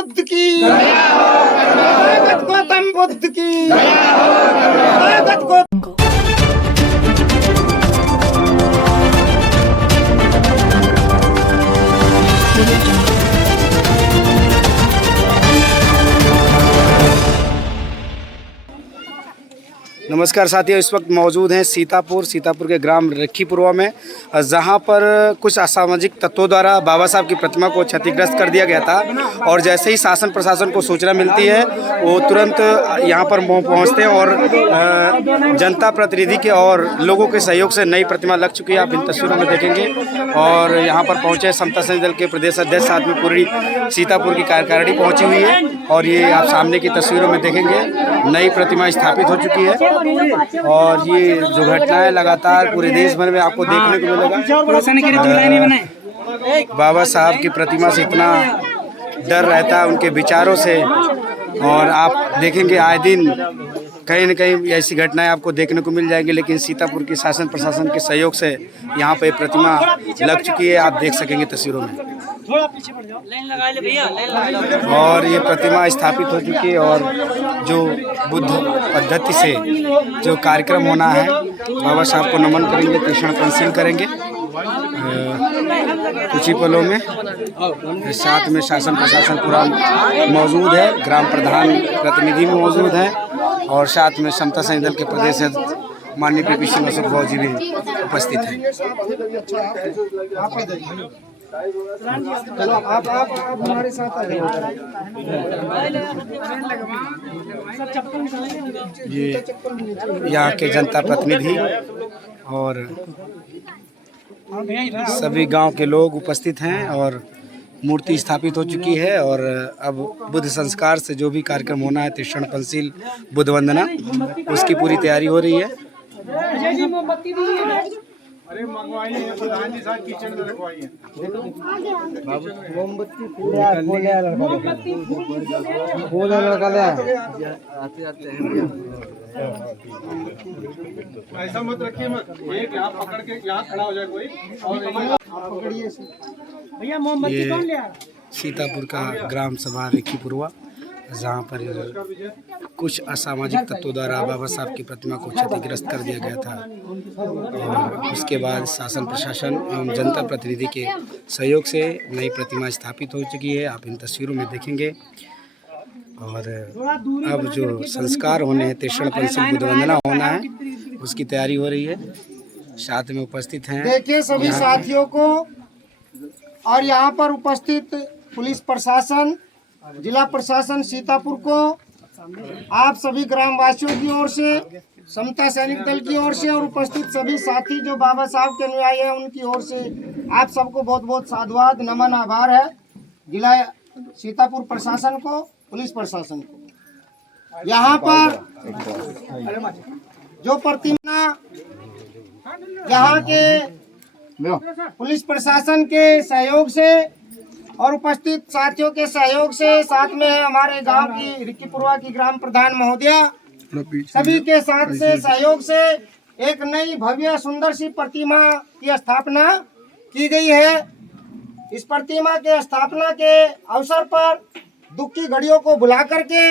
बुद्ध की, तथागत गौतम बुद्ध की, तथागत गौतम। नमस्कार साथियों, इस वक्त मौजूद हैं सीतापुर के ग्राम रखीपुरवा में, जहां पर कुछ असामाजिक तत्वों द्वारा बाबा साहब की प्रतिमा को क्षतिग्रस्त कर दिया गया था। और जैसे ही शासन प्रशासन को सूचना मिलती है वो तुरंत यहां पर पहुंचते हैं और जनता प्रतिनिधि के और लोगों के सहयोग से नई प्रतिमा लग चुकी है। आप इन तस्वीरों में देखेंगे। और यहां पर पहुंचे समता संघ दल के प्रदेश अध्यक्ष, साथ में पूरी सीतापुर की कार्यकारिणी पहुंची हुई है। और ये आप सामने की तस्वीरों में देखेंगे, नई प्रतिमा स्थापित हो चुकी है। और ये जो घटनाएं लगातार पूरे देश भर में आपको देखने को मिलेगा। बाबा साहब की प्रतिमा से इतना डर रहता है, उनके विचारों से। और आप देखेंगे आए दिन कहीं न कहीं ऐसी घटनाएं आपको देखने को मिल जाएंगी। लेकिन सीतापुर की शासन प्रशासन के सहयोग से यहाँ पे प्रतिमा लग चुकी है, आप देख सकेंगे तस्वीरों में। और ये प्रतिमा स्थापित हो चुकी है। और जो बुद्ध पद्धति से जो कार्यक्रम होना है, बाबा साहब को नमन करेंगे, कृष्ण पंसील करेंगे कुछ ही पलों में। साथ में शासन प्रशासन पूरा मौजूद है, ग्राम प्रधान प्रतिनिधि भी मौजूद हैं। और साथ में समता संघ दल के प्रदेश माननीय पी सिंह अशोक जी भी उपस्थित हैं। चलो आप हमारे साथ आ जाओ। ये यहाँ के जनता प्रतिनिधि और सभी गांव के लोग उपस्थित हैं। और मूर्ति स्थापित हो चुकी है। और अब बुद्ध संस्कार से जो भी कार्यक्रम होना है, तीक्षण पंसील, बुद्ध वंदना, उसकी पूरी तैयारी हो रही है। अरे मंगवाइए प्रधान जी, साथ किचन में रखवाइए। मोमबत्ती फूल लड़का ले आते ऐसा मत रखिए, मत एक यहाँ पकड़ के यहाँ खड़ा हो जाए कोई और पकड़िए। भैया मोमबत्ती कौन ले आ? सीतापुर का ग्राम सभा रखीपुरवा, जहाँ पर कुछ असामाजिक तत्वों द्वारा बाबा साहब की प्रतिमा को क्षतिग्रस्त कर दिया गया था। और उसके बाद शासन प्रशासन एवं जनता प्रतिनिधि के सहयोग से नई प्रतिमा स्थापित हो चुकी है, आप इन तस्वीरों में देखेंगे। और अब जो संस्कार होने हैं, तीक्षण पंसील बुद्ध वंदना होना है, उसकी तैयारी हो रही है। साथ में उपस्थित हैं, देखिए सभी साथियों को और यहाँ पर उपस्थित पुलिस प्रशासन, जिला प्रशासन सीतापुर को, आप सभी ग्रामवासियों की ओर से, समता सैनिक दल की ओर से और उपस्थित सभी साथी जो बाबा साहब के अनुयायी हैं उनकी ओर से आप सबको बहुत बहुत साधुवाद, नमन, आभार है। जिला सीतापुर प्रशासन को, पुलिस प्रशासन को। यहाँ पर जो प्रतिमा यहाँ के पुलिस प्रशासन के सहयोग से और उपस्थित साथियों के सहयोग से, साथ में है हमारे गांव की रखीपुरवा की ग्राम प्रधान महोदया, सभी के साथ से सहयोग से एक नई भव्य सुंदर सी प्रतिमा की स्थापना की गई है। इस प्रतिमा के स्थापना के अवसर पर दुख की घड़ियों को भुला करके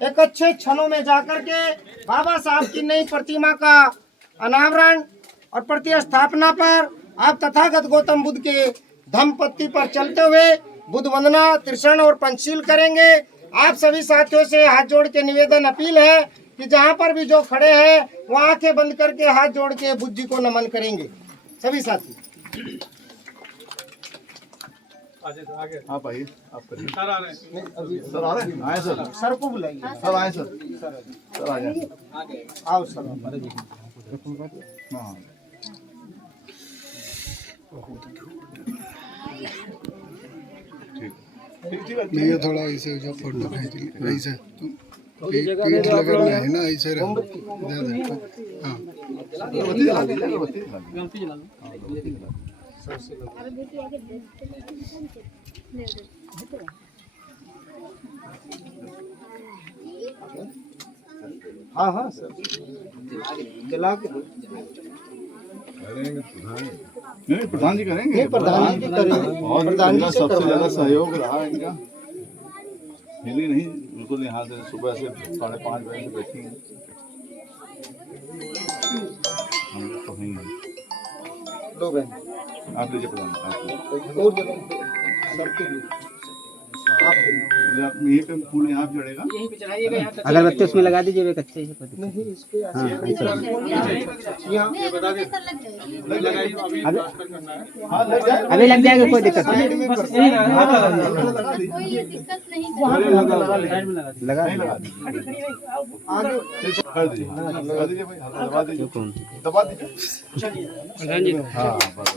एक अच्छे क्षणों में जाकर के बाबा साहब की नई प्रतिमा का अनावरण और प्रतिस्थापना पर आप तथागत गौतम बुद्ध के धम्मपत्ति पर चलते हुए बुद्ध वंदना, तीक्षण और पंचशील करेंगे। आप सभी साथियों से हाथ जोड़ के निवेदन, अपील है कि जहां पर भी जो खड़े हैं वो आंखें बंद करके हाथ जोड़ के बुद्ध जी को नमन करेंगे। सभी साथी आगे आप आइए, आप करिए। सर आ रहे हैं, सर आ रहे हैं, आए सर, सर को बुलाइए, सर आए सर, सर आ जाए, आओ सर। हाँ नहीं, ये थोड़ा ऐसे जो फोटो खींच ली ऐसे पीठ लगा है ना, ऐसे रहो। हाँ हाँ हाँ सर, चला के नहीं, प्रधान जी करेंगे, प्रधान जी करेंगे, और प्रधान जी सबसे ज्यादा सहयोग रहा इनका। हिली नहीं, बिल्कुल यहाँ से सुबह से 5:30 बजे से बैठी हैं। हम लोग तो नहीं हैं। दो बहन आप लीजिए प्रधान, और दे दो सबके लिए आप यहीं पे फूल यहाँ पे चढ़ेगा। अगरबत्ती उसमें लगा दीजिए एक अच्छे से। नहीं इसके यहाँ ये बता दे लगाइए अभी ट्रांसफर करना है। हाँ लग जाएगा। अभी लग जाएगा, कोई दिक्कत नहीं। साइड में कर कोई दिक्कत नहीं लगा आगे कर दीजिए, लगा दीजिए भाई, दबा दीजिए, दबा दीजिए। हाँ बस।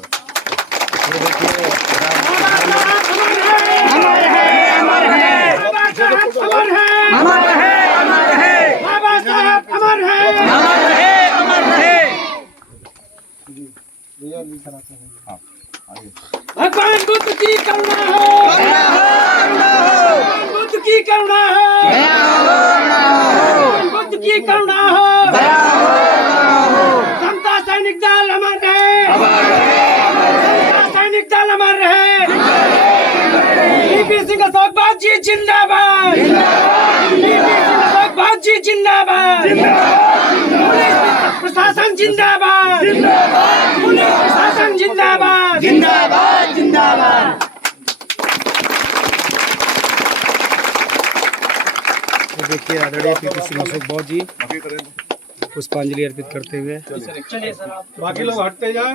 भगवान बुद्ध की करुणा हो, भगवान बुद्ध की करुणा हो, भगवान बुद्ध की करुणा हो। समता सैनिक दल अमर रहे, समता सैनिक दल अमर रहे। बीपी सिंह अशोक बाजी जिंदाबाद, बीपी सिंह अशोक बाजी जिंदाबाद, पुलिस प्रशासन जिंदाबाद, पुलिस प्रशासन जिंदाबाद, जिंदाबाद जिंदाबाद। देखिए आदरणीय पीपी सिंह अशोक बहुत जी पुष्पांजलि अर्पित करते हुए। बाकी लोग हटते जाए।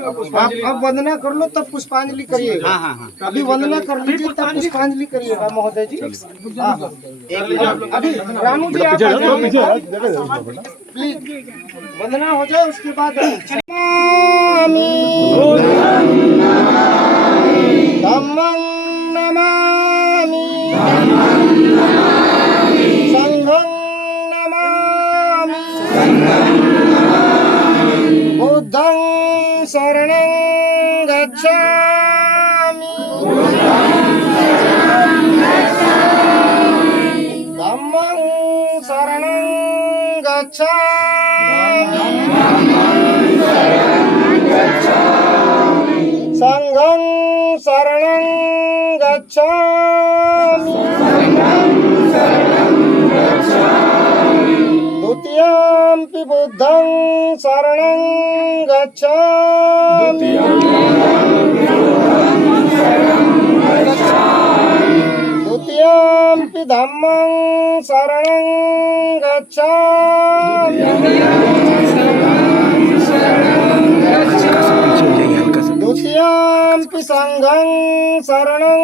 आप वंदना कर लो तब पुष्पांजलि करिएगा। हाँ हाँ हाँ। अभी वंदना कर लीजिए तब पुष्पांजलि करिएगा महोदय जी। हाँ अभी रानू जी आप आ जाइए प्लीज, वंदना हो जाए उसके बाद धम्मं नमामि संघं नमामि बुद्धं शरणं गच्छामि धम्मं शरणं गच्छामि संघं शरणं गच्छामि द्वितीयंपि बुद्धं शरणं गच्छामि द्वितीयंपि धम्मं शरणं गच्छामि द्वितीयंपि संघं शरणं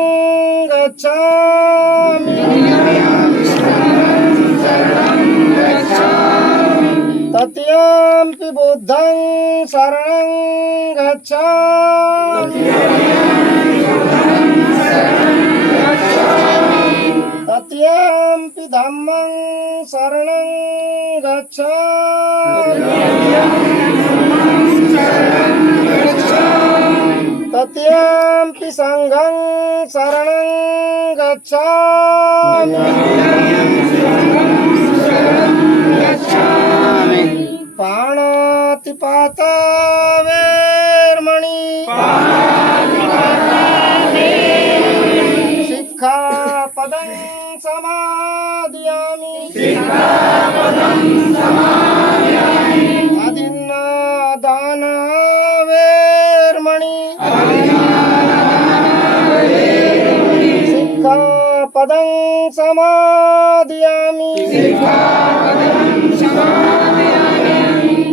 गच्छामि तृतीयंपि बुद्धं शरणं गच्छामि तृतीयंपि धम्मं शरणं गच्छामि तृतीयंपि संघं शरणं गच्छामि पाणातिपाता वेरमणि सिक्खापदं समादयामि अदिन्नादान वेरमणि सिक्खापदं समादयामि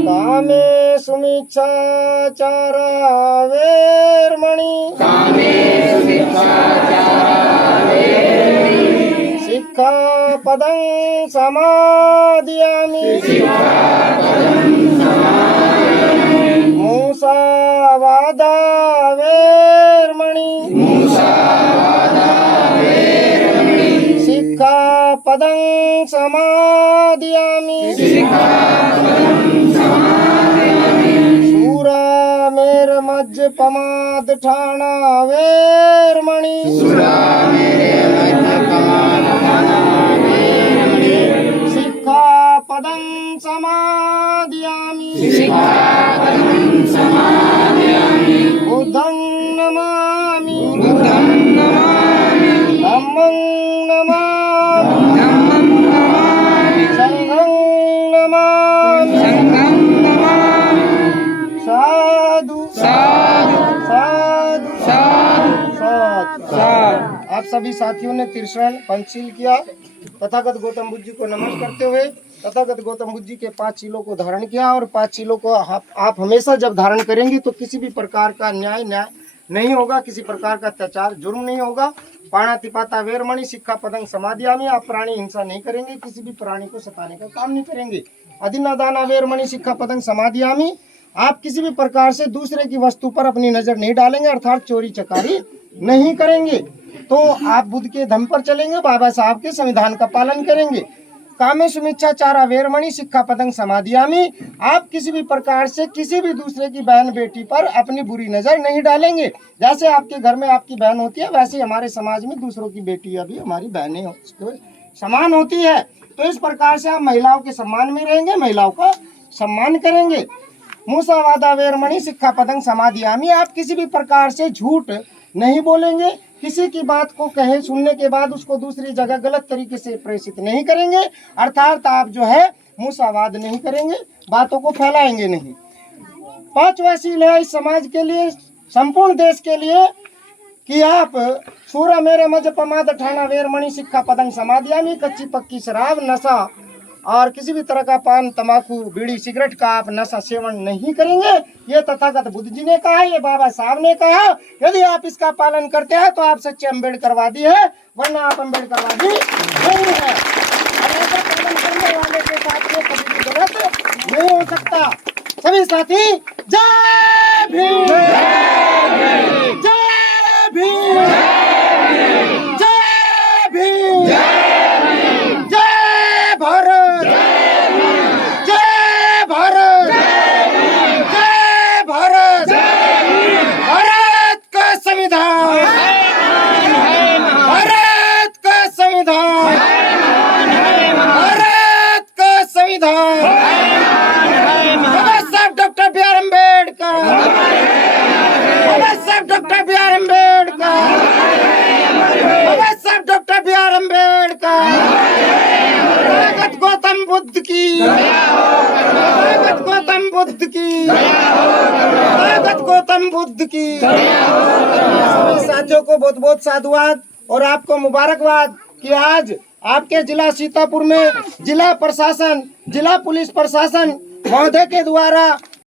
कामे सुमिच्छाचारा वेरमणि सिक्खापदं समादयामि मूसावादा वेरमणि सिक्खापदं समादयामि मज्ज पमाद ठाणा वेरमणि सिक्खापदं समादयामि बुद्धं नमामि धम्मं नमामि सभी साथियों ने त्रिशरण पंचशील किया। तथागत गौतम बुद्ध जी को नमन करते हुए तथागत गौतम बुद्ध जी के 5 शीलों को धारण किया। और 5 शीलों को आप हमेशा जब धारण करेंगे तो किसी भी प्रकार का न्याय नहीं होगा, किसी प्रकार का अत्याचार जुर्म नहीं होगा। पाणातिपाता वेरमणि सिक्खापदं समादियामि। आप प्राणी हिंसा नहीं करेंगे, किसी भी प्राणी को सताने का काम नहीं करेंगे। अदिन्नादाना वेरमणि सिक्खापदं समादियामि। आप किसी भी प्रकार से दूसरे की वस्तु पर अपनी नजर नहीं डालेंगे, अर्थात चोरी चकारी नहीं करेंगे। तो आप बुद्ध के धम्म पर चलेंगे, बाबा साहब के संविधान का पालन करेंगे। कामेषु मिच्छाचारा वेरमणि सिक्खापदं समादियामि। आप किसी भी प्रकार से किसी भी दूसरे की बहन बेटी पर अपनी बुरी नजर नहीं डालेंगे। जैसे आपके घर में आपकी बहन होती है, वैसे हमारे समाज में दूसरों की बेटियां भी हमारी बहनें समान होती है। तो इस प्रकार से आप महिलाओं के सम्मान में रहेंगे, महिलाओं का सम्मान करेंगे। मुसावादा वेरमणि सिक्खापदं समादियामि। आप किसी भी प्रकार से झूठ नहीं बोलेंगे, किसी की बात को कहे सुनने के बाद उसको दूसरी जगह गलत तरीके से प्रेषित नहीं करेंगे, अर्थात आप जो है मुसावाद नहीं करेंगे, बातों को फैलाएंगे नहीं। 5वां शील है इस समाज के लिए, संपूर्ण देश के लिए, कि आप सूरा मेरे मज पमाद ठाना वेरमणि सिक्खापदं समादियामि। कच्ची पक्की शराब, नशा और किसी भी तरह का पान, तंबाकू, बीड़ी, सिगरेट का आप नशा सेवन नहीं करेंगे। ये तथागत बुद्ध जी ने कहा, ये बाबा साहब ने कहा। यदि आप इसका पालन करते हैं तो आप सच्चे अम्बेडकरवादी है, वरना आप अम्बेडकरवादी नहीं है। और ऐसा पालन करने वाले के साथ में कभी भी गलत नहीं हो सकता। सभी साथी जय भीम, जय भीम, जय भीम, जय भारत, जय भारत, जय भारत। भारत का संविधान, भारत का संविधान, भारत का संविधान। Baba Saheb doctor B R Ambedkar, Baba Saheb doctor B R Ambedkar, Baba Saheb doctor B R Ambedkar. Tathagata Gautam Buddha की, तथागत गौतम बुद्ध की, तथागत गौतम बुद्ध की। सभी साथियों को बहुत बहुत साधुवाद और आपको मुबारकबाद कि आज आपके जिला सीतापुर में जिला प्रशासन, जिला पुलिस प्रशासन महोदय के द्वारा